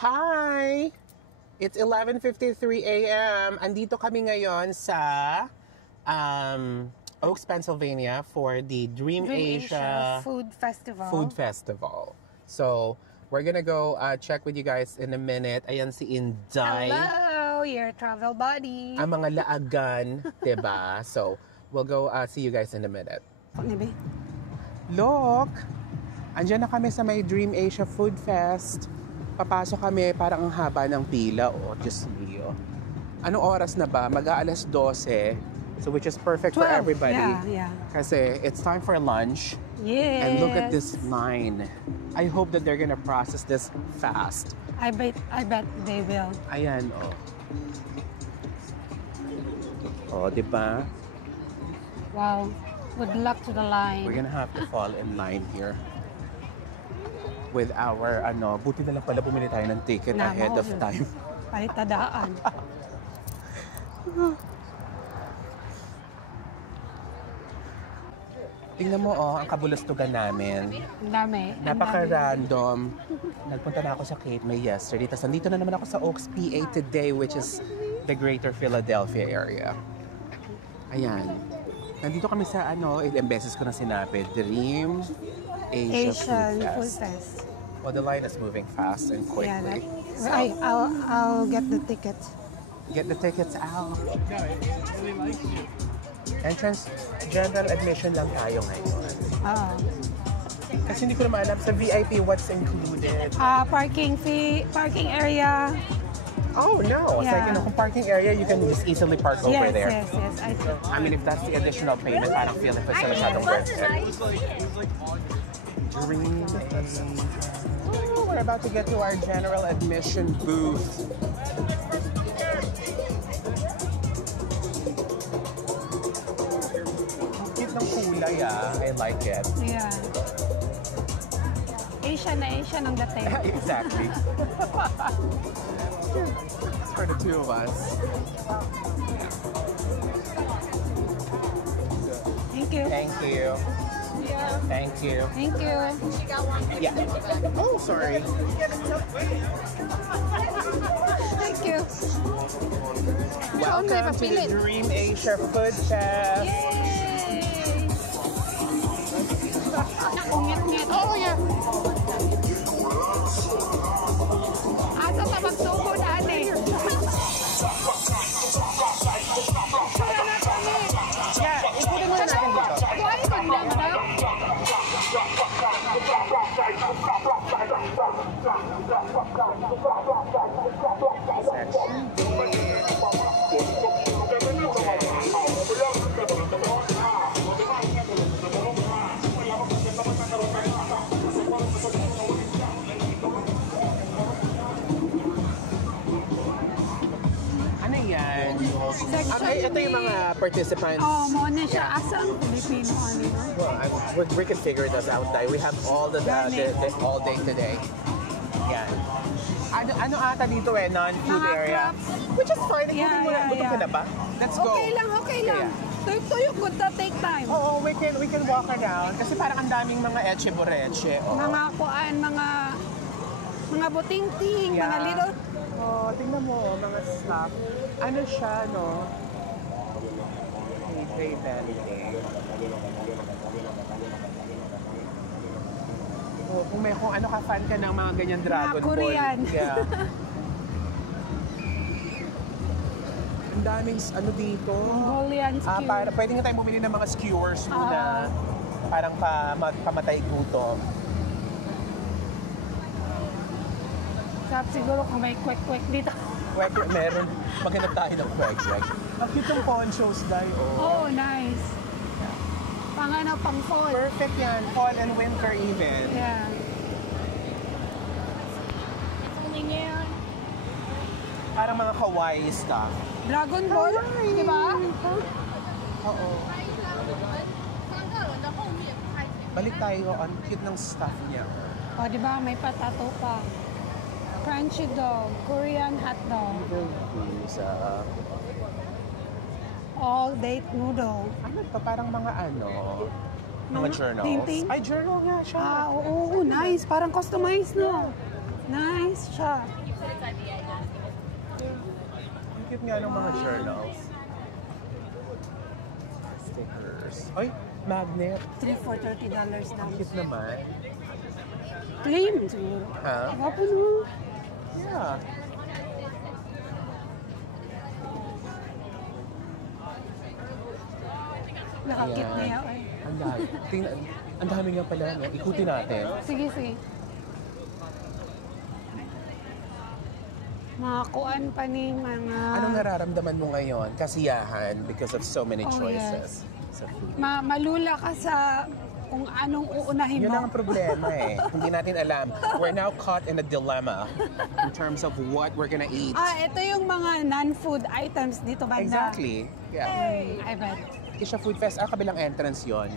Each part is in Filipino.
Hi! It's 11:53 a.m. Andito kami ngayon sa Oaks, Pennsylvania for the Dream Asia Food Festival. So, we're gonna go check with you guys in a minute. Ayan si Inday. Hello, your travel buddy. Ang mga laagan, diba? So, we'll go see you guys in a minute. Look! Andiyan na kami sa may Dream Asia Food Fest. Papasok kami, parang ang haba ng pila. Oh, Diyos mio. Anong oras na ba? Mag-aalas 12. So, which is perfect 12, for everybody. Yeah. Kasi it's time for lunch. Yes. And look at this line. I hope that they're gonna process this fast. I bet they will. Ayan, oh. Oh, di ba? Wow. Good luck to the line. We're gonna have to fall in line here. With our, buti na lang pala bumili tayo ng ticket ahead of time. Palitadaan. Tingnan mo, ang kabulastugan namin. Ang dami. Napaka-random. Nagpunta na ako sa Cape May yesterday. Tapos nandito na naman ako sa Oaks, PA today, which is the Greater Philadelphia area. Ayan. Nandito kami sa, ilang beses ko na sinabi, Dream Asia Food Fest. Well, the line is moving fast and quickly. Yeah, I'll get the tickets. Get the tickets out. Entrance, general admission lang tayo ngayon. Kasi hindi ko naman alam sa VIP what's included. Parking fee, parking area. Oh, no. Yeah. It's like, kung parking area, you can just easily park over there. Yes. I mean, if that's the additional payment, parang feel like it's masyadong worth it. Dream. Oh, we're about to get to our general admission booth. Ang cute ng kulay, I like it. Yeah. Asian ang dating. Exactly. For the two of us. Thank you. Thank you. Thank you. Thank you. Yeah. Oh, sorry. Thank you. Welcome to the Dream Asia Food Fest. Yay! Ungit-ngit. Oh, yeah. Asa sa magsugod, ate? Yeah, ikutin mo na natin dito. Why man lang daw? Ano yan? Ito yung mga participants. Muna siya. Asa ang Filipino, Well, we can figure this out, Dai. We have all the all day today. Yan. Ano ata dito non-food Mga area. crafts. Which is fine. Ikutin mo na ba? Let's go. Okay lang. Tuyok ko to take time. Oo, we can walk around. Kasi parang ang daming mga eche boreche. Mga kuan, mga buting-ting, mga little. Oh, tingnan mo, mga stuff. Ano siya, no? Hey, vending. Oh, kung ano ka fan ka ng mga ganyan Dragon Ball. Korean. Yeah. Ang daming dito. Mongolian skewer. Pwede nga tayo bumili ng mga skewers muna. Parang pamatay gutom. Sarap siguro kung may kwek-kwek dito. Meron. Maghanap tayo ng kwek-kwek. Ang cute ng ponchos, Dai. Oh, nice. Pang fall. Perfect yan. Fall and winter even. Yeah. Parang mga kawaii stuff. Dragon Ball, di ba? Oo. Balik tayo. Ang cute ng stuff niya. Oh, di ba? May patato pa. Crunchy dog, Korean hot dog. All date noodle. Ano to? Parang mga mga journals. Tinting? Ay, journal nga siya. Oo, nice. Parang customized, no? Nice siya. Ang cute nga ng mga journals. Stickers. Ay, magnet. 3 for $30 daw. Ang cute naman. Claim siguro. Ha? Wapo no. Yeah. Nakakit Ayan. na yan. Ay. Ang dami. Tingnan, ang dami nga pala. No? Ikutin natin. Sige, sige. Mga kuan pa ni mga... Anong nararamdaman mo ngayon? Kasiyahan because of so many Oh, choices. Sa food. malula ka sa kung anong uunahin Yun mo. lang ang problema eh. Hindi natin alam. We're now caught in a dilemma in terms of what we're gonna eat. Ito yung mga non-food items dito banda. Exactly. Yeah. I bet. Isha Food Fest, kabilang entrance yon.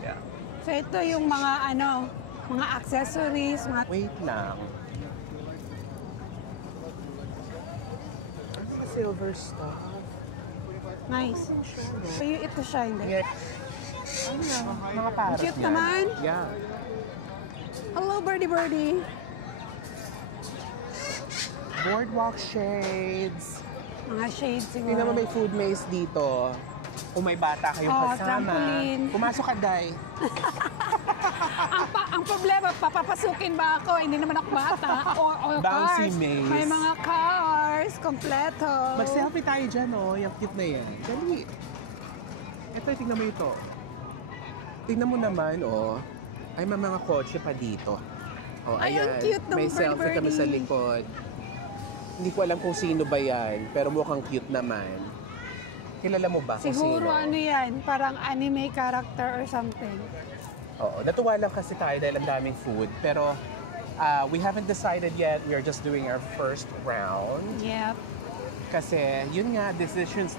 Yeah. So ito yung mga mga accessories, mga... Wait lang. Ano mga silver stuff? Nice. So ito siya, hindi? Yeah. Ano, mga parrot Cute yan. naman. Yeah. Hello, birdie. Boardwalk shades. Mga shades siguro. Tingnan mo may food maze dito. Kung may bata kayong Oh, kasama. trampoline. Pumasok ka, Day. ang problema, papapasukin ba ako? Hindi naman ako bata. O Bouncy cars. maze. May mga cars. Kompleto. Mag-selfie tayo dyan, oh. Yung cute na yan. Dali. Ito, tingnan mo ito. Tingnan mo naman, oh. Ay, may mga kotse pa dito. Oh, Ay, ang ayan. cute ng May selfie kami sa birdie. likod. Hindi ko alam kung sino ba yan, pero mukhang cute naman. Kilala mo ba kung Siguro sino? ano yan, parang anime character or something. Oo, natuwa lang kasi tayo dahil ang daming food. Pero we haven't decided yet. We are just doing our first round. Yep. Kasi yun nga, decisions.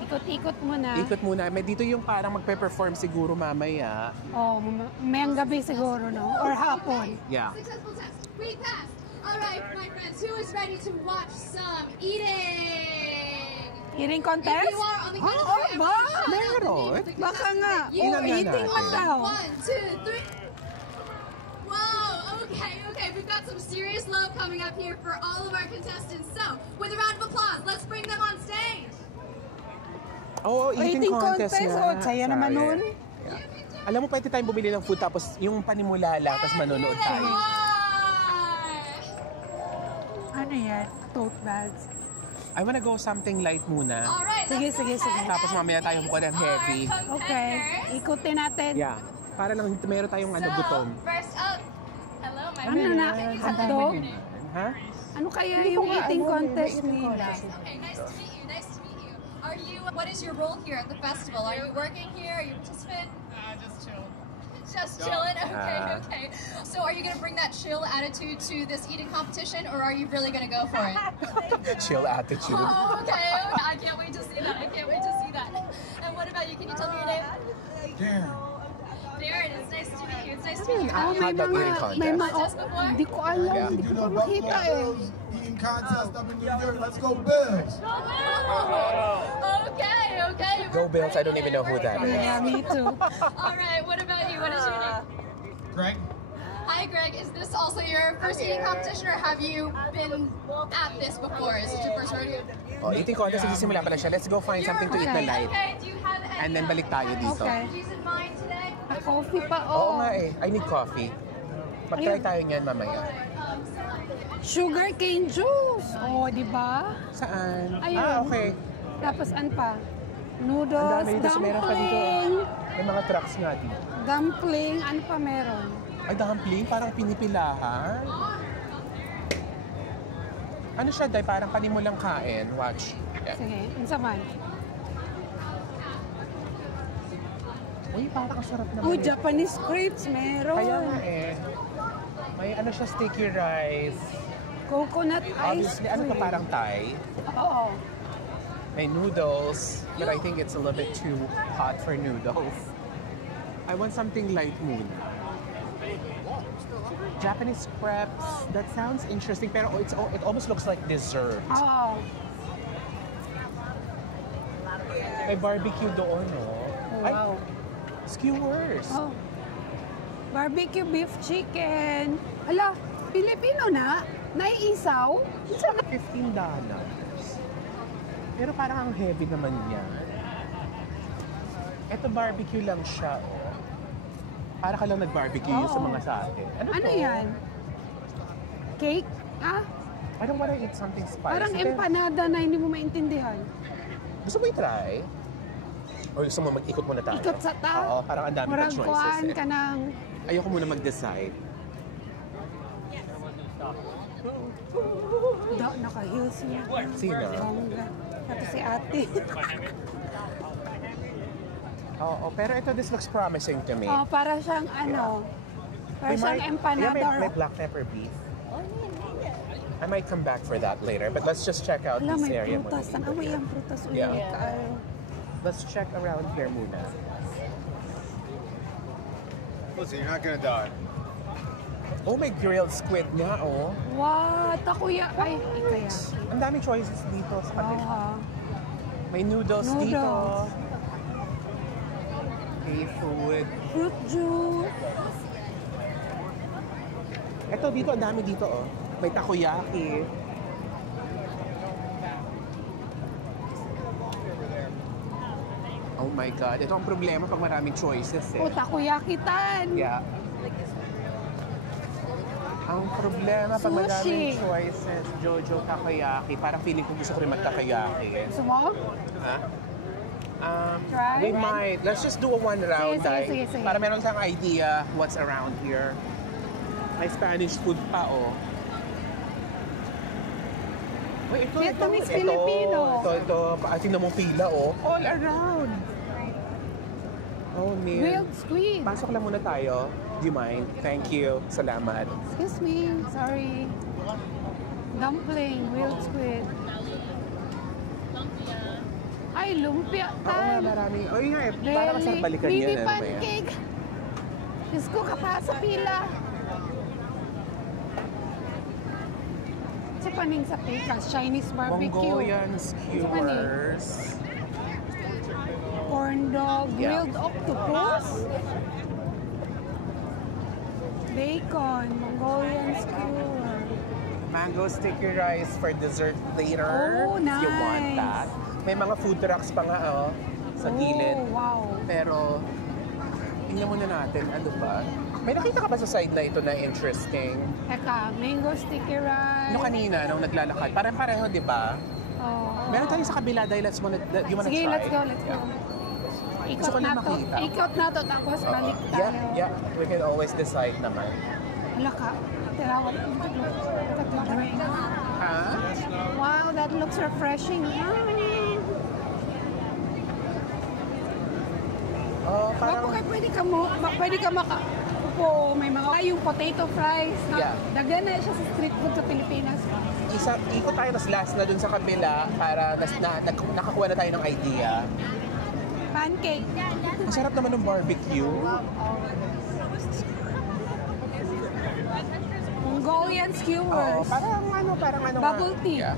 Ikot-ikot mo na. Ikot muna. May dito yung parang magpe-perform siguro mamaya. Oh, mayang gabi siguro, no? Or hapon. Yeah. Successful test. We passed. All right, my friends, who is ready to watch some eating? Eating If contest? you are on the count of Oh, three, ba? everyone shout out the Meron. name of the Baka nga. contestant that you Oh, Ilan nga eating natin? lang daw. 1, 2, 3. Wow, okay. We've got some serious love coming up here for all of our contestants. So, with a round of applause, let's bring them on stage. Oo, eating contest nga. Oh, saya naman Sorry. nun. Yeah. Alam mo, pwede tayong bumili ng food tapos yung panimula lang, tapos manonood tayo. Ano yan? Tote bags. I wanna go something light muna. All right, Sige, let's go sige, sige. ahead Tapos and mamaya tayo meet magkuha ng our heavy. Okay. competitors. Ikutin natin. Yeah. Para lang meron tayong gutom. First up, hello, my Ano friend. na? Hotdog? Ha? Ano kaya yung eating contest nila? Okay, nice to meet you. Nice to meet you. What is your role here at the festival? Are you working here? Are you a participant? Just chill. Just chilling. Okay, Ah. okay. So, are you gonna bring that chill attitude to this eating competition, or are you really gonna go for it? Chill attitude. Oh, okay. I can't wait to see that. And what about you? Can you tell me your name? Darren. Darren, it's nice to meet you. It's nice to meet you. Ah, Have you hotdog eating ever contest. may eaten mga, contest before? hindi ko alam, Yeah. hindi You ko know, pa Buffalo makita eh. Bills eating contest up in New York. Let's go Bills. Okay. Go Bills, I don't even know who that is. Yeah, me too. All right, what about you? What is your name? Greg? Hi, Greg. Is this also your first eating competition, or have you been at this before? Is it your first rodeo? Oh, eating contest, nagsisimula pa lang siya. Let's go find something to eat na light. Okay, do you have any And then balik tayo dito. Okay. strategies in mind today? Coffee pa, Oo oh. nga eh. I need coffee. Mag-try Ayun. tayo niyan mamaya. Sugar cane juice. Oh, di ba? Saan? Ayun. Ah, okay. Tapos ano pa? Ang Noodles, dami dito. Meron pa dito. dumpling. May mga trucks nga dito. Dumpling, ano pa meron? Ay, dumpling? Parang pinipilahan. Ano siya, Day? Parang kanimo lang kain. Watch. Yan. Sige, ano man? Uy, parang ang sarap naman. Oh, eh. Japanese crepes meron. Kaya nga eh. May ano siya, sticky rice. Coconut ice Obviously, ano pa cream. parang Thai? Oo. May noodles, but I think it's a little bit too hot for noodles. I want something light muna. Japanese crepes, that sounds interesting, pero it almost looks like dessert. Oo. May barbecue doon, no? Ay, Wow. skewers. Oh. Barbecue beef chicken. Hala, Pilipino na? Naiisaw? $15. Pero parang ang heavy naman niya. Ito barbecue lang siya, oh. Para ka lang nag-barbecue sa Oo. mga sa atin. Ano Ano to? yan? Cake? Ah? I don't wanna eat something spicy. Parang Pero- empanada na hindi mo maintindihan. Gusto mo i-try? O gusto mo mag-ikot muna tayo? Ikot sa ta. Oo, parang ang dami Murag ng choices kuhaan eh. ka ng... Ayoko muna mag-decide. Naka-heels niya. Sino? Bongga. Ito si ate. Oo, pero ito, this looks promising to me. Oh, para siyang ano, para siyang empanada. Yeah, may or... black pepper beef. I might come back for that later, but let's just check out Alam, this may area prutas. muna. Ang amoy ang prutas. Yeah. Ulit. Let's check around here muna. Listen, you're not gonna die. Oh, may grilled squid nga, oh. Wow, takuya. Ay, ikaya. Ang daming choices dito sa Oo, kanila. ha. May noodles dito. Noodles. Okay, food. Fruit juice. Ito dito, ang dami dito, oh. May takoyaki. Oh my God. Ito ang problema pag maraming choices, eh. O, takoyaki-tan. Yeah. Ang problema pag maraming Sushi. choices, Jojo takoyaki. Parang feeling ko gusto ko rin mag-takoyaki. Gusto mo? Ha? Try? We might. Let's just do a one round, Sige, Day. sige, sige. Para meron kang idea what's around here. May Spanish food pa, oh. Wait, Vietnamese Filipino. Ito. Tingnan mo pila, oh. All around. Oh, man. Grilled squid. Pasok lang muna tayo. Do you mind? Thank you. Salamat. Excuse me. Sorry. Dumpling. Grilled squid. Ay, lumpia Oo nga, tan. marami. Oh, nga eh. Parang masarap balikan Mini yan. Ano ba yan? pancake. Diyos ko, kapa sa pila. Sa paning sa pikas, Chinese barbecue. Mongolian skewers. Corn dog, Yeah. grilled octopus. Bacon, Mongolian skewer. Mango sticky rice for dessert later. Oh, If you want nice. that. May mga food trucks pa nga, oh. Sa gilid. Oh, wow. Pero, tingnan muna natin. Ano ba? May nakita ka ba sa side na ito na interesting? Eka, mango sticky rice. Ano kanina, nung naglalakad? Parang pareho, di ba? Oh. Meron tayo sa kabila dahil you wanna Sige, try? let's go, let's go. Gusto Ikot ko na na to. makita. Ikot na to, tapos Oo. balik tayo. Yeah. We can always decide naman. Wala ka. Tirawan. Drink. Ha? Wow, that looks refreshing. Oh, parang... Pwede ka po, may mga yung potato fries. Yeah. Dagan na siya sa street food sa Pilipinas. Ikot tayo, tas last na dun sa kabila para nakakuha na tayo ng idea. Pancake. Ang sarap naman ng barbecue. Mongolian skewers. Oo, parang ano Bubble nga. tea. Yeah.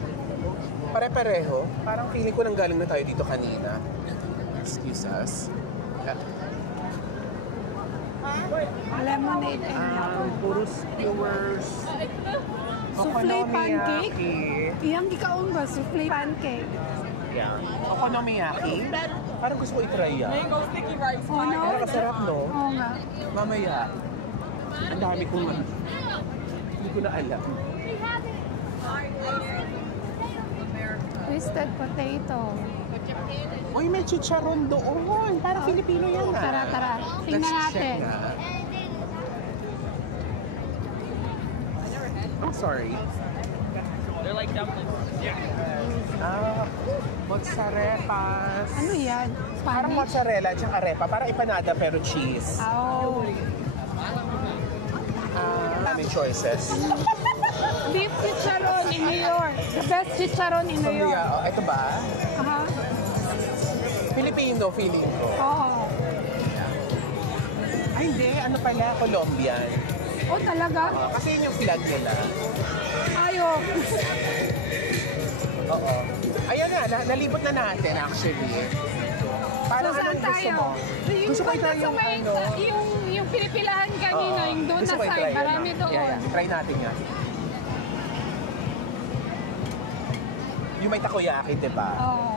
Pare-pareho. Parang feeling ko nang galing na tayo dito kanina. Excuse us. Yeah. Lemonade and Puro skewers. souffle pancake. Okonomiyaki. Iyang gikaon ba? Souffle pancake. Yeah. Okonomiyaki. Parang gusto ko i-try yan. Oh, no? Parang kasarap, no? Oo nga. Mamaya. Ang dami kong hindi ko na alam. Twisted potato. Uy, may chicharon doon. Parang Filipino yan, ah. Tara, tara. Tingnan Let's check natin. nga. I'm sorry. They're like dumplings. Mozzarellas. Ano yan? Parang Spanish? mozzarella at saka arepa. Parang empanada pero cheese. Oh. May choices. Beef chicharon in New York. The best chicharon in New York. Oh, ito ba? Aha. Filipino feeling ko. Oo. Ay, hindi. Ano pala? Colombian. Oh, talaga? Kasi yun yung flag nila. Ayaw. Oo. Ayun na, nalibot na natin actually. So, Parang saan anong gusto tayo? mo? Yung Gusto ko banda ito sa yung may, ano. yung pinipilahan kanina, yung doon na Gusto ko i-try side, yun, marami no? doon. Yeah. Try natin yan. Yung may takoyaki, di ba? Oo.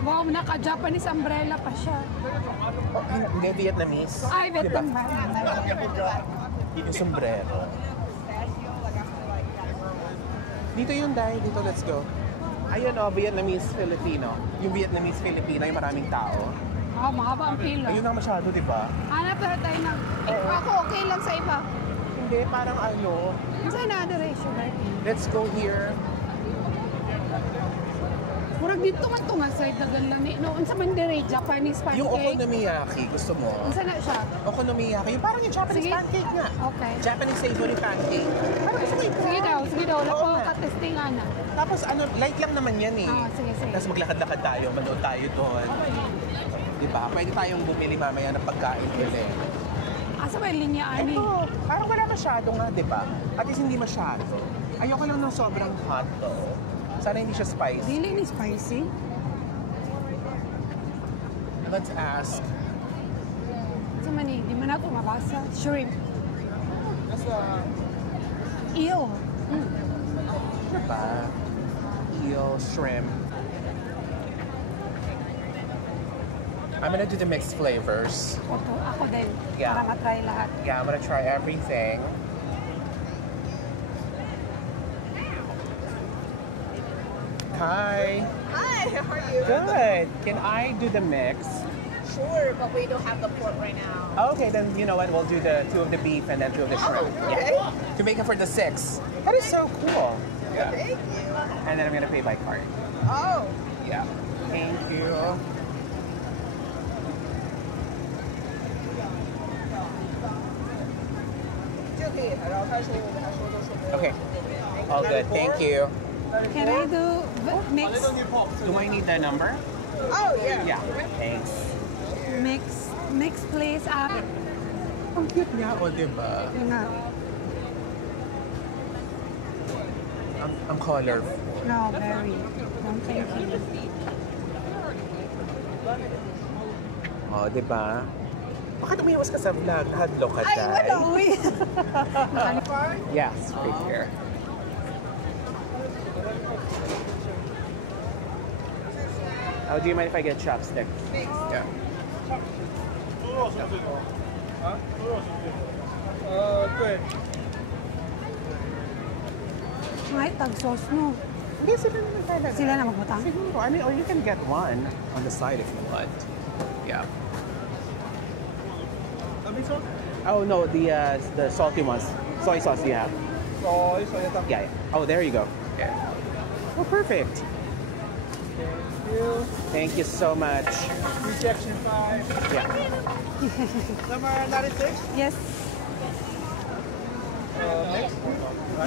Wow, naka-Japanese umbrella pa siya. Oh, hindi, Vietnamese. Ay, Vietnam Diba? ba? Yung sombrero. Dito yun, Day. Dito, let's go. Ayun, oh, Vietnamese-Filipino. Yung Vietnamese-Filipino, yung maraming tao. Oh, mahaba ang pila. Ayun ang masyado, di ba? Hanap na tayo ng... Ako okay lang sa iba. Hindi, parang ano. Sa another ratio, right? Let's go here. Murag dito man ito nga side na galani. No, unsa man dire Japanese pancake. Yung okonomiyaki, gusto mo? Unsa na siya? Okonomiyaki, yung parang yung Japanese Sige. pancake nga. Okay. Japanese savory pancake. Parang gusto ko yung Sige daw. Wala Oo ko nga. katestingan na. Tapos ano, light lang naman yan eh. Sige. Tapos maglakad-lakad tayo, manood tayo doon. Diba? Pwede tayong bumili mamaya ng pagkain ulit. Asa ba yung linya, ani? Ito, parang wala masyado nga, diba? At least hindi masyado. Ayoko lang ng sobrang hot though. Sana hindi siya spicy. Dili ni spicy. Let's ask. Sa man di man ako mabasa. Shrimp. Eel. Diba? Eel, shrimp. I'm gonna do the mixed flavors. Ako din. Yeah. Para matry lahat. Yeah, I'm gonna try everything. Hi. Hi, how are you? Good. Can I do the mix? Sure, but we don't have the pork right now. Okay, then you know what? We'll do the 2 of the beef and then 2 of the shrimp. okay. Yeah. To make it for the 6. That is so cool. Yeah. Thank you. And then I'm gonna pay by card. Oh, Yeah. Thank you. Okay. All good. Thank you. Can I do mix? Do I need the number? Oh, yeah. Yeah. Thanks. Mix please. Ang cute niya, o diba? Yun nga. Ang colorful. No, very. No, thank you. O, diba? Bakit umiwas ka sa vlog? Hadlo ka, Ay, Day. wala. Uy. Yes, right here. Oh, do you mind if I get chopstick? Yeah. Ay, tag sauce no. Hindi, sila naman talaga. Sila na magbutang. Siguro. I mean, or you can get one on the side if you want. Yeah. Oh no, the salty ones. Soy sauce, yeah. Yeah, yeah. Oh, there you go. Yeah. Oh, perfect. Thank you so much. Rejection 5. Yeah. Number 96. Yes.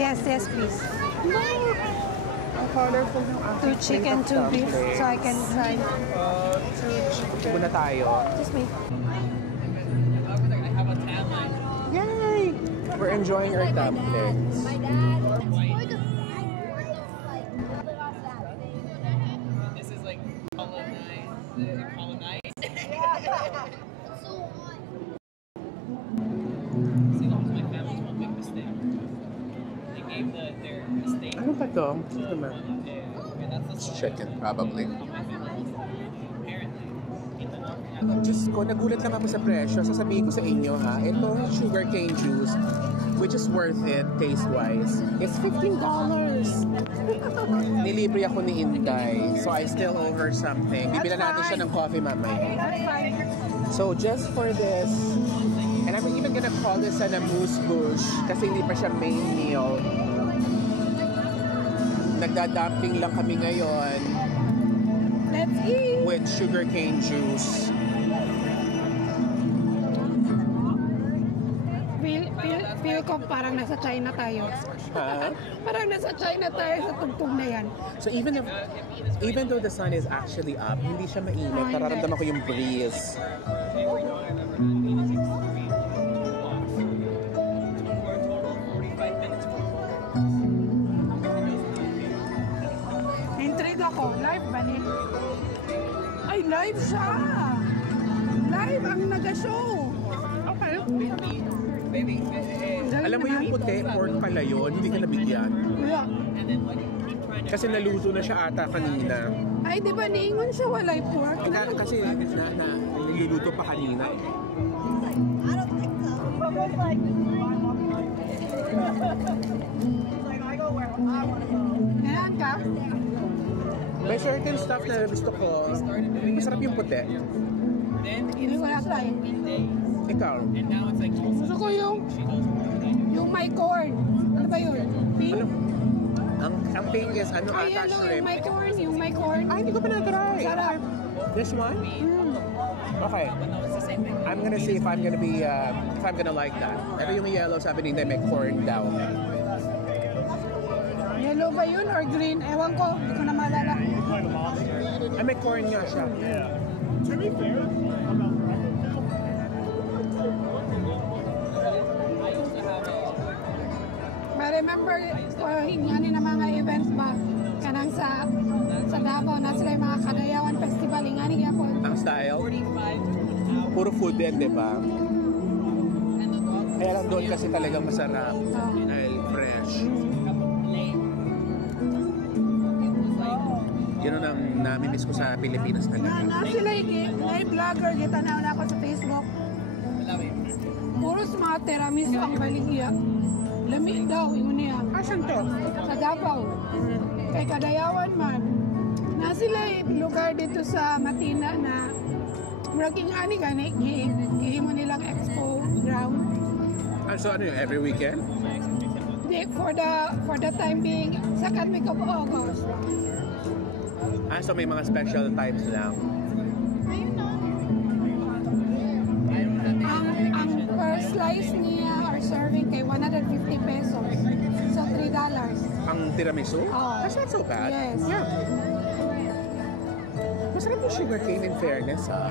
Next. Yes, please. Ang colorful ng aking 2 chicken, 2 beef, so I can try. 2 chicken. Muna tayo. Just me. Yay! We're enjoying our dumplings. My dad. This is like colonized. See, that was my family's one big mistake. They gave their estate. Ano ba to? Ano naman? That's the Chicken, probably. apparently. Diyos ko, nagulat lang ako sa presyo. Sasabihin ko sa inyo ha, itong sugarcane juice, which is worth it taste-wise, is $15. Nilibre ako ni Inday, so I still owe her something. Bibilan natin siya ng coffee mamaya. So just for this, and I'm even gonna call this an amuse-bouche kasi hindi pa siya main meal. Nagda-dumpling lang kami ngayon Let's eat. with sugarcane juice. Feel ko parang nasa China tayo. Ha? Parang nasa China tayo sa tugtog na yan. So even though the sun is actually up, hindi siya mainit. Oh, hindi. Nararamdaman ko yung breeze. Intrigue ako. Live ba nila? Ay, live siya! Live live ang nag-show. Okay. Baby, Alam mo yung puti, pork pala yun, hindi ka nabigyan. Yeah. and then like keep trying to. Kasi naluto na siya ata kanina. Ay, di ba niingon siya walay pork? Kasi niluluto pa kanina eh. I don't think so. It's like, I go where I want to go. Ganyan ka? May certain stuff na gusto ko. Masarap yung puti. Then Hindi ko na try. days, Ikaw. and now it's like Gusto ko yung my corn. Ano ba yun? Pink? Ang pink is ano Ay, ata yun, yung shrimp. my corn. Yung my corn. Ay, hindi ko pa na-try. Sarap. This one? Okay. I'm gonna see if I'm gonna be, if I'm gonna like that. Ito yung yellow, sabi nila may corn daw. Yellow ba yun or green? Ewan ko. Hindi ko na maalala. Ay, may corn nga siya. Ma-remember, ingani na mga events ba? Kanang sa Davao na sila yung mga Kadayawan Festival. Ingani gyapon. Ang style. Puro food din, di ba? Kaya lang doon kasi talagang masarap. Dahil fresh. Yun ang nami-miss ko sa Pilipinas talaga. Na sila yung live vlogger. Kita na ako sa Facebook. Puros mga tiramisu ang baligya. Lami daw, ingon niya. Asan to? Sa Davao. Kay Kadayawan man. Na sila yung lugar dito sa Matina na muraging ani gani, gihimo nilang expo ground. So ano yun, every weekend? Di, for the time being, second week of August. So may mga special times lang. Ang per slice niya or serving kay 150 pesos. So $3. Ang tiramisu? Oo. That's not so bad. Yes. Yeah. Masarap yung sugarcane in fairness, ha?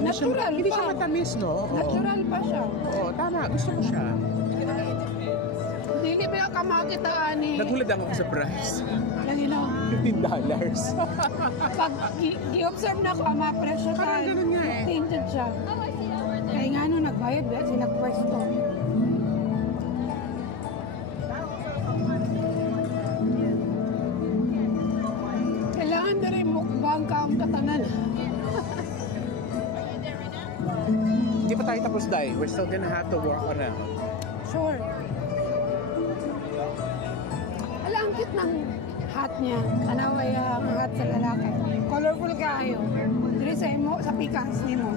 Natural Hindi pa. siya matamis, no? Oo. Natural pa siya. Oo, tama. Gusto ko siya. Dili ba ka makita ani? Nagulat ako sa price. Lagi na. $15. Pag gi-observe na ko ang mga presyo Parang ganun nga eh. tinted siya. Kaya nga no, nagbayad ba sila pwesto. Kailangan na rin mukbang ka ang katanan. Hindi pa tayo tapos, Dai. We're still gonna have to work on it. Sure. Ala, ang cute ng hat niya. Tanaway ang hat sa lalaki. Colorful kayo. Dili sa imo, sa pikas ni mo.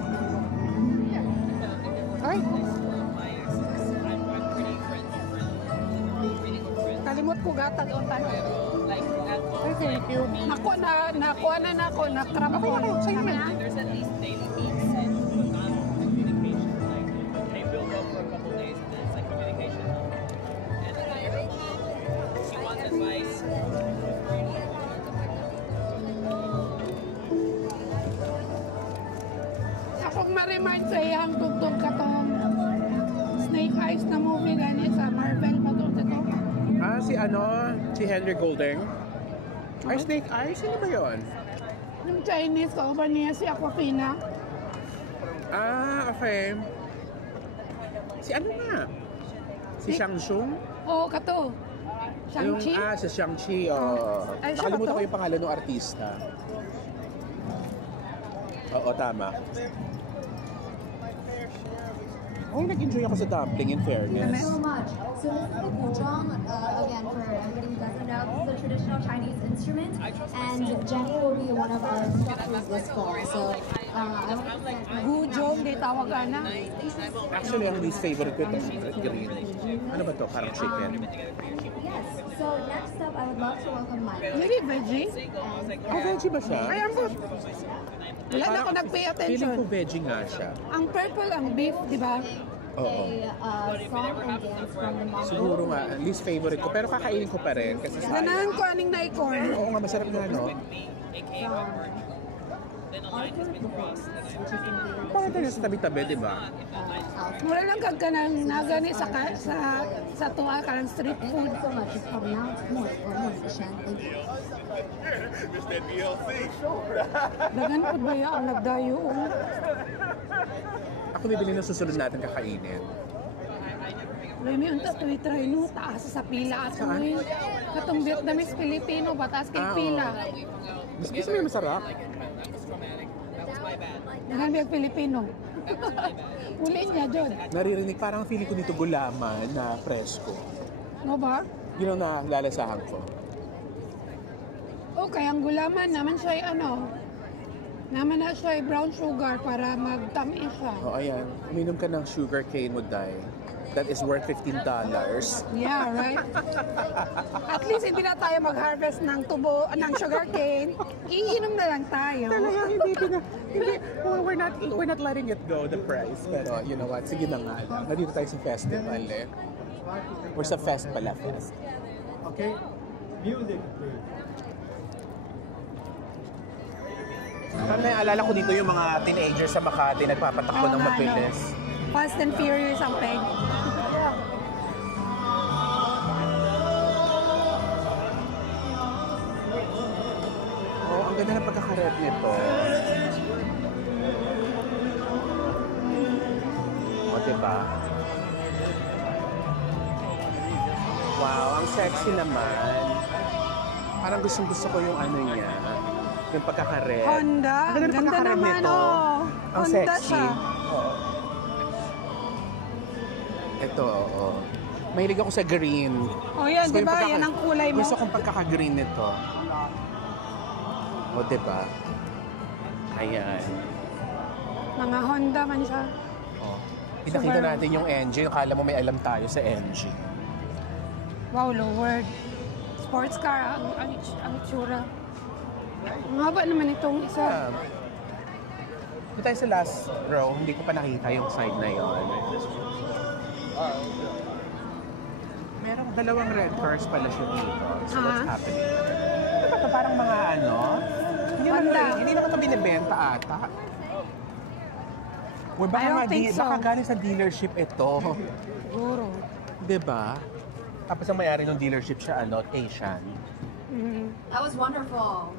Ay, kalimot ko gatag o tanong. Ay, thank you. Nakuha na ako, nakrap ako. Sa'yo na. There's at least daily meets and communication. Like they build up for a couple days, and then it's like communication. And she wants advice. Akong ma-remind sa iyang tugtog ka tong Snake Eyes na movie gani sa Marvel pa to ito. Si Henry Golding. Ay, Snake Eyes? Sino ba yun? Yung Chinese, kauban niya si Aquafina. Okay. Si ano nga? Si Shang-Tsung? Oo, kato. Shang-Chi? Si Shang-Chi. Oh. Ay, siya ba Nakalimutan to? ko yung pangalan ng artista. Oo, tama. Ay, nag-enjoy ako sa dumpling in fairness. so much. So this is the guzheng, again, for everybody who doesn't know, this is a traditional Chinese instrument, and Jenny will be one of our instructors this fall. So I want to thank Gujong, di tawag ka na. Actually, ang least favorite ko itong green. Ano ba to? Parang chicken. Yes. So next up, I would love to welcome Mike. Hindi veggie? Oh, veggie ba siya? Ay, ang wala na ako nag-pay Feeling ko attention. veggie nga siya. Ang purple, ang beef, di ba? Oo. A song and dance from the Mongol. Siguro nga, least favorite ko. Pero kakainin ko pa rin kasi Ganahan sayang. ko aning na-corn. Oo nga, masarap nga, no? AKA awkward. then a line has been crossed. Bakit tayo sa tabi-tabi, di ba? Mura lang kag ka nang nagani sa tuwa ka ng street food. Thank you so much. It's called Mount Point or Mount Shan. Thank you. Dagan po ba yan ang nagdayo? Ako bibili ng susunod natin kakainin. Remy, ang tatoy try no, taas sa pila at uy. Katong Vietnamese Filipino, batas kay pila. Mas gusto mo yung masarap? That was traumatic. That was my bad. Dagan biyag Filipino. Uli niya, Jod. Naririnig parang feeling ko dito gulaman na presko. No ba? Yun ang nalalasahan ko. Okay, ang gulaman naman siya ay ano, naman na siya ay brown sugar para magtamis siya. O ayan, uminom ka ng sugar cane mo, Day. That is worth $15. Yeah, right? At least hindi na tayo mag-harvest ng tubo, ng sugar cane. Iinom na lang tayo. Talaga, hindi. Well, we're not letting it go, the price. Pero, you know what, sige na nga. Nandito tayo sa festival, eh. Or sa fest pala, fest. Okay? Music, please. Parang naalala ko dito yung mga teenagers sa Makati nagpapatakbo ng mabilis. Fast and Furious ang peg. Oh, ang ganda ng pagkakaret nito. O, diba? Wow, ang sexy naman. Parang gustong-gusto ko yung ano niya. Yung pagkakaret. Honda. Ang ganda ng Ganda pagkakaret naman, nito. oh. Ang Honda sexy. siya. Oo. Ito, oo. Mahilig ako sa green. Oh, yan, Gusto ko di yung ba? Yan ang kulay mo. Gusto kong pagkaka-green nito. O, diba? Ayan. Mga Honda man siya. O. Pinakita natin yung engine. Kala mo may alam tayo sa engine. Wow, lowered. Sports car, ang itsura. Ang haba naman itong isa. Ito tayo sa last row. Hindi ko pa nakita yung side na yun. Merong dalawang red cars pala siya dito. So what's happening? Ito ba ito? Parang mga ano? Hindi naman ito binibenta ata. Or baka, I don't think so. Baka galing sa dealership ito. Siguro. Diba? Tapos ang mayari ng dealership siya, ano, Asian. That was wonderful.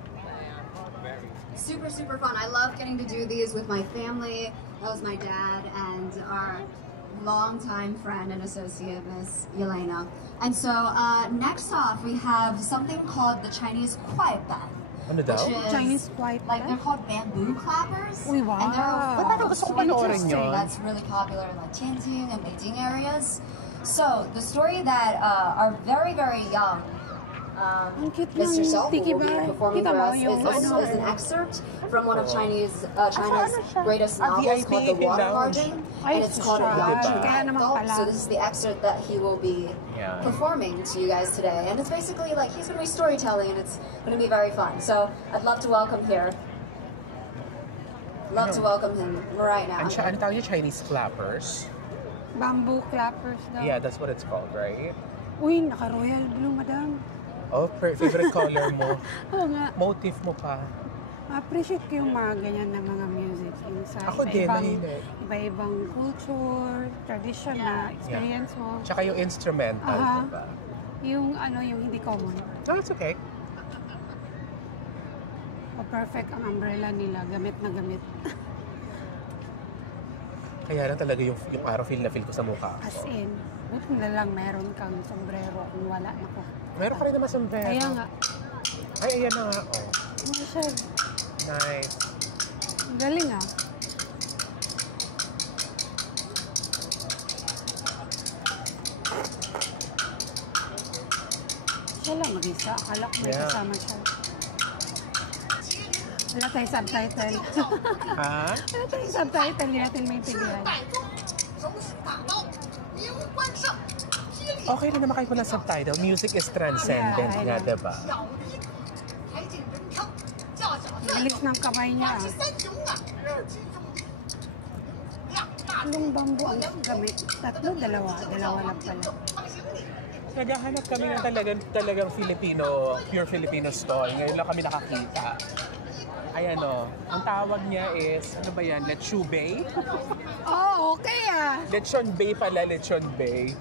Super, super fun. I love getting to do these with my family. That was my dad and our longtime friend and associate, Miss Yelena. And so next off, we have something called the Chinese Quiet Bath. Ano daw? Which is, Chinese quiet like, they're bath? called bamboo clappers. Uy, wow. And they're Parang gusto ko panoorin interesting. yun. That's really popular in like Tianjin and Beijing areas. So the story that our very, very young Ang cute Mr. ng Self Tiki will be Bar. performing Kita for mo us yung is ano. an excerpt from one of China's greatest Ah, novels VIP called The Water lounge. Margin, Ay, and it's called A siya. Young Diba? Kaya naman Adult. pala. So this is the excerpt that he will be Yeah. performing to you guys today, and it's basically like he's going to be storytelling, and it's going to be very fun. So I'd love to welcome here. Love to welcome him right now. Ano tawag niya? Chinese clappers? Bamboo clappers daw. Yeah, that's what it's called, right? Uy, naka-royal blue, madam. Oh, favorite color mo. Oo nga. Motif mo pa. Appreciate ko yung mga ganyan na mga music. Yung sa Ako din, mahilig. iba-ibang culture, tradition na experience mo. Tsaka yung instrumental, Aha. diba? Yung ano, yung hindi common. No, it's okay. Perfect ang umbrella nila, gamit na gamit. Kaya lang talaga yung araw feel na feel ko sa mukha As ko. in, buti na lang meron kang sombrero kung wala na ko. Meron ka rin naman sombrero. Kaya nga, Ay, ayan na nga. Oh. ano siya, Nice. ang galing ah. Siya lang mag-isa, akala ko may Yeah. kasama siya. Wala tayong subtitle. Ha? Wala tayong subtitle, hindi natin maintindihan. Okay na naman kayo ng subtitle. Music is transcendent Yeah, I nga, know. diba? Bilis ng kamay niya ah. Anong bambu ang gamit? Tatlo, dalawa lang pala. Naghahanap kami ng talagang Filipino, pure Filipino stall. Ngayon lang kami nakakita. Ayan o. Ang tawag niya is, ano ba yan? Lechubay? Oh, okay ah. Lechon Bay pala, Lechon Bay.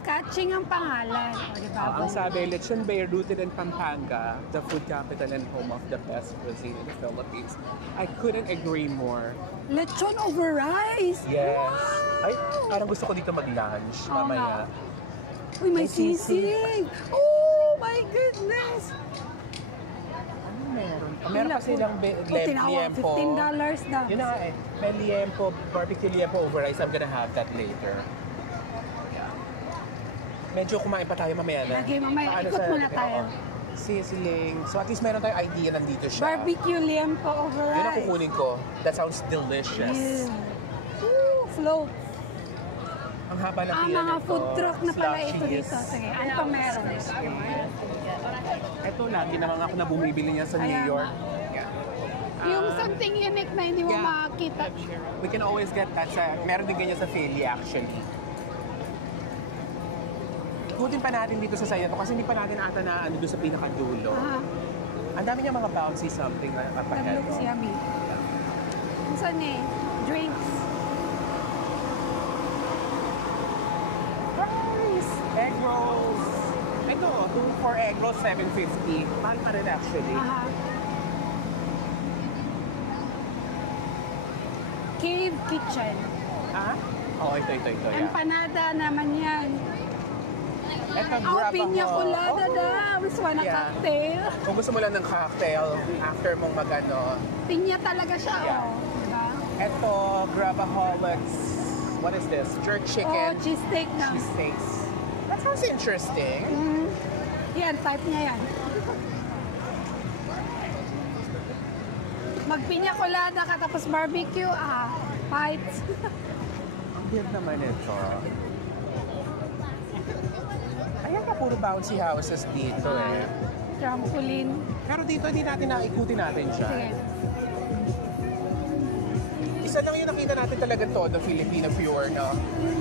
Catching ang pangalan. O, di ba? Ang sabi, Lechon Bay rooted in Pampanga, the food capital and home of the best cuisine in the Philippines. I couldn't agree more. Lechon over rice. Yes. Wow. Ay, parang gusto ko dito mag-lunch Oo mamaya. Uy, may May sisig. sisig. Oh my goodness. Ano meron? Meron pa silang tinawag, liempo. $15 daw. Yun na nga eh. May liempo, barbecue liempo over rice. I'm gonna have that later. Yeah. Medyo kumain pa tayo mamaya na. Okay, mamaya. Ikot muna tayo. Sizzling. So at least meron tayong idea nandito siya. Barbecue liempo over Yun ang rice. kukunin ko. That sounds delicious. Yeah. Ooh, float. Ang haba ng Ah, pila mga nito. food truck na pala ito Slushies. dito. Sige, ano pa meron? Ito, lagi naman ako na bumibili niya sa New Ayan. York. Yeah. Yung something unique na hindi mo Yeah. makakita. We can always get that sa, meron din ganyan sa Philly actually. Ikutin pa natin dito sa Sayato kasi hindi pa natin ata na ano doon sa pinakadulo. Ah, Ang dami niya mga bouncy something na that apahead. looks yummy. Saan eh? Drinks. Fries! Egg rolls! Ito, 2 for egg rolls, $7.50. Mahal pa rin actually. Aha. Cave Kitchen. Ah? Oo, ito. Yeah. Empanada naman yan. Ito, Oh, grab piña ako. colada daw. Gusto mo na Yeah. cocktail. Kung gusto mo lang ng cocktail after mong magano. Piña talaga siya, Yeah. oh. Diba? Ito, Grabaholics. What is this? Jerk Oh, chicken. cheesesteak na. Cheesesteaks. That sounds interesting. Mm. Yan, type niya yan. Magpiña colada ka tapos barbecue, bites. Ang weird naman ito. Ayan ka, puro bouncy houses dito eh. Trampoline. Pero dito, hindi natin naikutin natin siya. Sige. Isa lang yung nakita natin talaga todo, Filipino pure, no?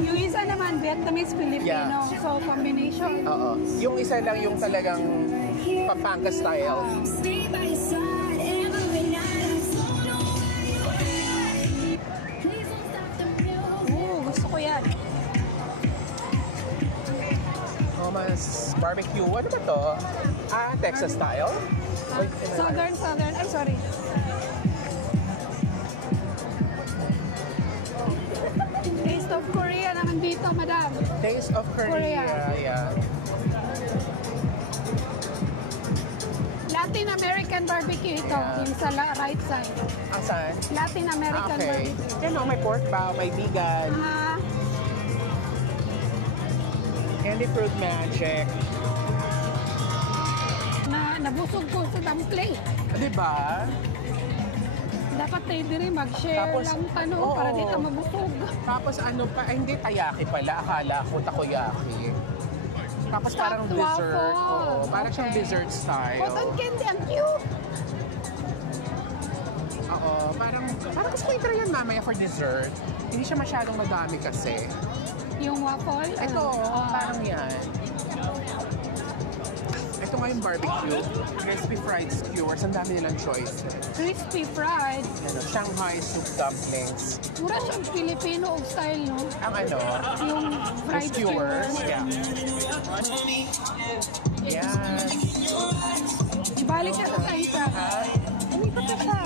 Yung isa naman, Vietnamese, Filipino. Yeah. So, combination. Oo. Yung isa lang yung talagang Pampanga style. Stay by your side every night. I'm flown away. Please don't stop the music. Gusto ko yan. Thomas barbecue. Ano ba to? Texas style? Wait, Southern. Ay, sorry. Taste of Korea naman dito, madam. Taste of Korea. Korea. Yeah. Latin American barbecue ito, Yeah. yung sa right side. Ang saan? Latin American Okay. barbecue. Yan o, may pork bao, may vegan. Candy Fruit Magic. Nabusog ko sa dumpling. Di ba? Dapat tayo din mag-share Tapos, lang tanong oo. para di ka mabusog. Tapos ano pa, ay hindi tayaki pala. Akala ko takoyaki. Tapos parang Stuffed dessert. waffle. Oo, parang siyang Okay. dessert style. Cotton candy, ang cute. Oo, parang gusto ko i-try yan mamaya for dessert. Hindi siya masyadong madami kasi. Yung waffle. Ito, parang yan. Ito nga yung barbecue. Crispy fried skewers. Ang dami nilang choices. Crispy fried. Ano, Shanghai soup dumplings. Mura siyang Filipino style, no? Ang ano, Yung fried skewers. Yeah. Yes. Ibalik ka sa isa. Umikot ka siya.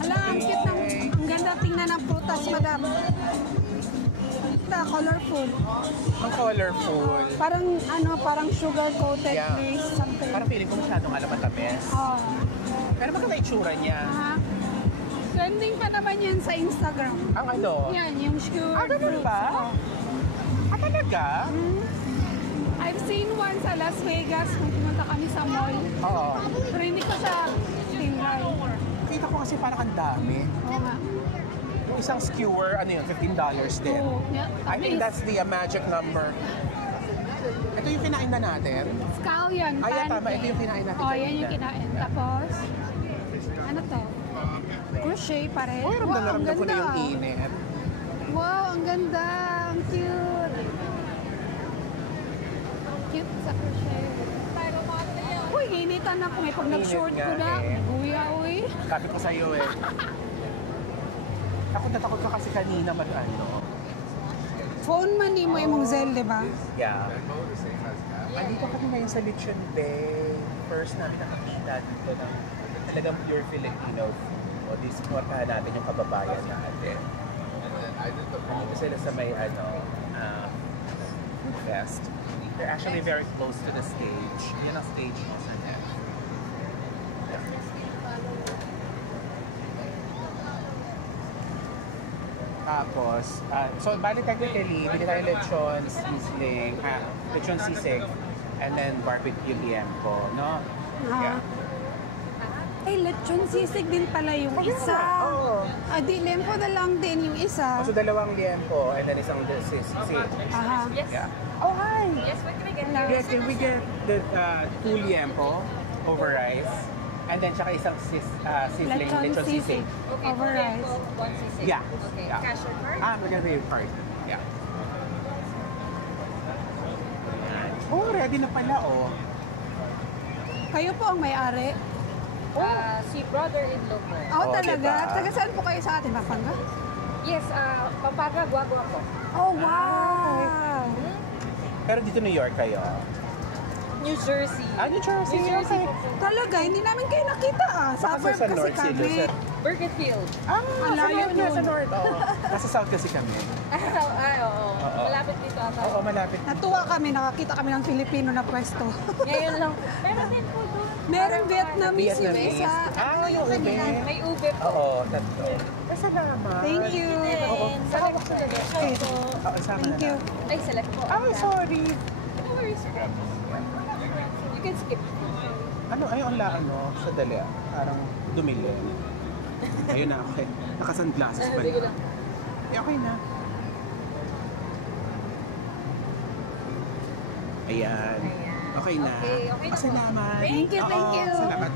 Ala, ang cute ng... Ang ganda tingnan ng prutas, madam. Colorful. Ang colorful. Parang sugar-coated Yeah. glaze, something. Parang feeling ko masyadong alam matamis. Oh. Pero maganda yung itsura niya. Trending pa naman yan sa Instagram. Ang ano? Yan, yung sugar Ganun fruits. ba? Oo. Talaga? I've seen one sa Las Vegas nung pumunta kami sa mall. Oo. Pero hindi ko siya tinry. Kita ko kasi parang ang dami. Oo nga. Yung isang skewer, ano yun, $15 din. Oo. Yeah, I think tamis. that's the magic number. Ito yung kinain na natin. Scallion, Ay, pancake. tama. Ito yung kinain natin Oh, yan kanina. yung kinain. Tapos, ano to? Crochet pa rin. Oh, ramdam na ang ramdam ko na ganda. yung init. Wow, ang ganda. Ang cute. Cute sa crochet. Uy! initan ako. May pag nag-short Init ko nga na. eh. Uy. Sabi ko sa'yo eh. Takot na takot ka kasi kanina ano. Phone man ni mo imong Zel, di ba? Yeah. Andito kami ngayon sa Lechon Bay. First namin nakakita dito ng talagang pure Filipino food. O di supportahan natin yung kababayan natin. Dito sila sa may food fest. They're actually very close to the stage. Yan ang stage mo sa net. Tapos, so bali technically, bili tayo lechon, sisling, lechon sisig, and then barbecue liempo, no? Yeah. Ay, lechon sisig din pala yung isa. Oo. Di, lempo na lang din yung isa. So dalawang liempo, and then isang sisig. Aha. Yeah. Oh, hi! Yes, what can I get? Yes, can we get the 2 liempo over rice? And then tsaka isang sisling, lechon sisig. Okay, Over rice. one sisig. Yeah. Okay, Yeah. cash or card? We're gonna pay your card. Yeah. Oh, ready na pala, oh. Kayo po ang may-ari. Si brother-in-law ko. Oh, Oh, talaga? diba? Taga saan po kayo sa atin? Pampanga? Yes, Pampanga, Guagua po. Oh, wow! Pero dito New York kayo. New Jersey. New Jersey. New Jersey Okay. po po. Talaga, hindi namin kayo nakita ah. Baka Suburb sa kasi North kami. sila, Burgettfield. Ang layo sa North, sa nun. North. Oh. Nasa South kasi kami. Oo. Oo. Malapit dito ata. Oo, malapit. Natuwa kami, nakakita kami ng Filipino na pwesto. Ngayon lang. Meron din po doon. Meron Vietnamese yung Vietnamese. isa. Yung ube. May ube po. Oo, tatlo. Salamat. Thank you. Oo. Select po na din. Okay. Oo, isama Thank na you. natin. Ay, select po. Sorry. No worries. You can skip. Ang ano, sandali ah. Parang dumili. Ayun na, okay. Naka-sunglasses pa Sige rin. lang. Okay na. Ayan. Okay na. Okay na po. Salamat. Thank you, thank Oo, you. Salamat.